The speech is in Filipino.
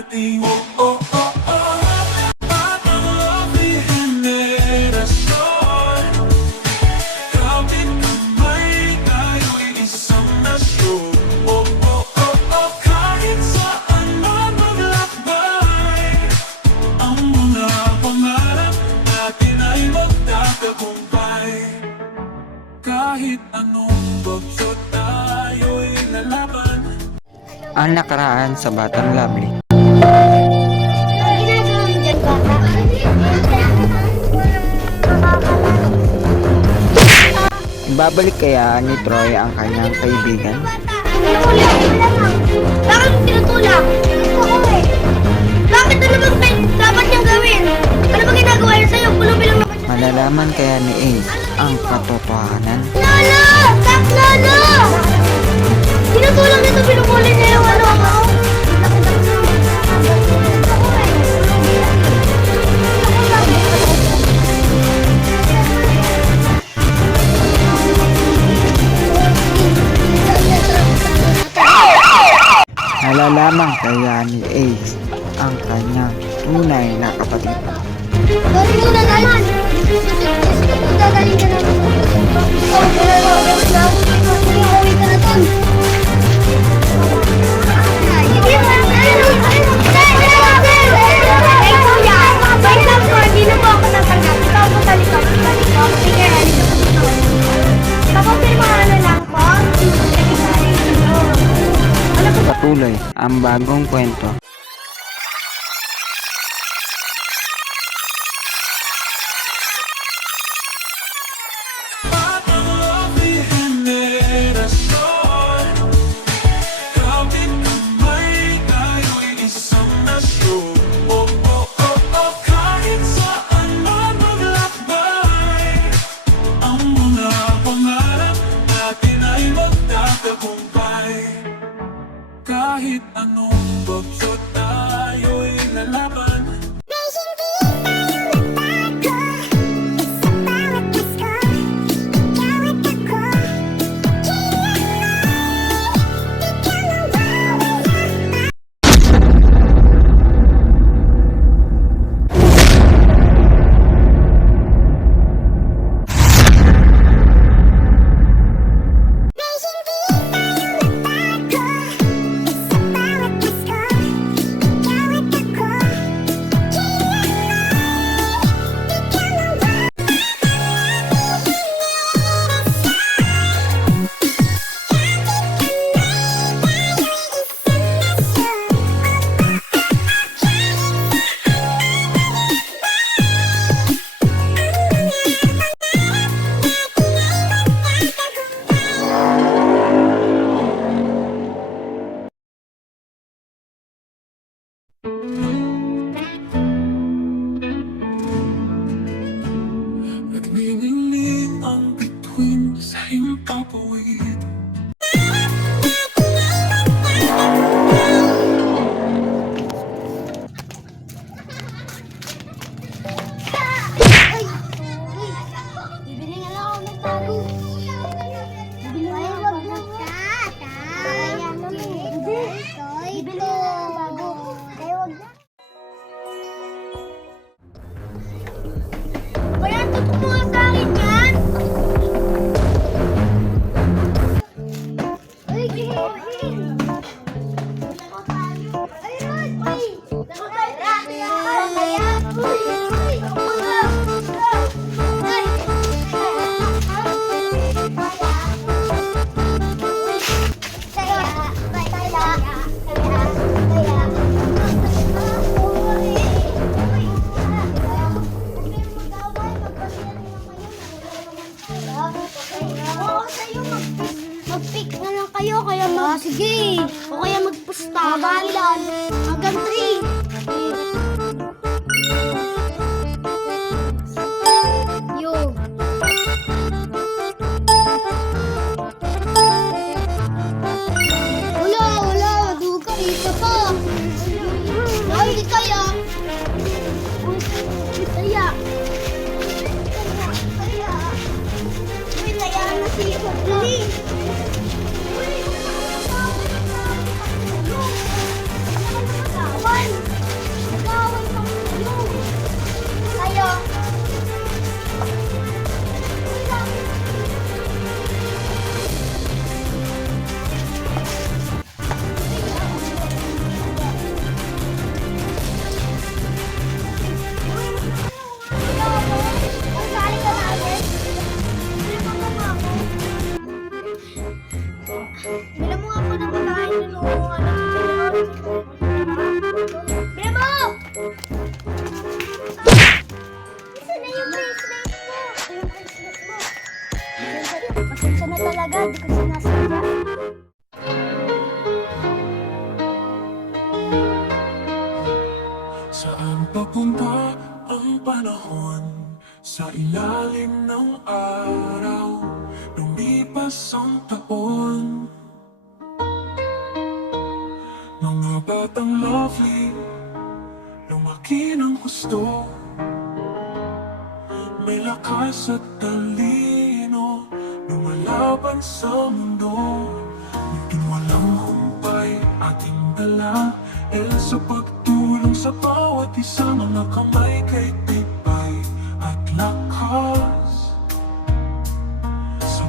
darating Oh, oh, oh, oh. At ang lovely henerasyon. Kapit kamay tayo'y isang nasyon Oh, oh, oh, oh. Kahit saan man maglakbay Ang mga pangarap natin ay magtatagumpay. Kahit anong bagyo tayo'y lalaban. Ang nakaraan sa Batang Lovely. Ibabalik kaya ni Troy ang kanyang kaibigan? Tinutulak. Bakit tinutulak? Oo eh. Bakit ano bang dapat niyang gawin? Ano ba ginagawa niya sa'yo? Pulubi lang naman siya. Malalaman kaya ni Ace ang katotohanan? Lolo! Stop, Lolo! Tinutulak nito, pinupuli Malalaman kaya ni Ace ang kanyang tunay na kapatid? Gawin mo na naman! Gagaling ka naman. Na ako na. Sige, uwi ka na dun. Sige, ayun, ayun. Dahil, Patuloy ang bagong kwento. At Kahit anong bagyo tayo'y lalaban himpapawid Ay! Bibili nga lang ako ng taro. mga batang lovely Lumaki ng gusto. May lakas at talino Lumalaban sa mundo. Naging walang humpay ating dala. El sa pagtulong sa bawat isa Mga kamay kay tibay at lakas. Sa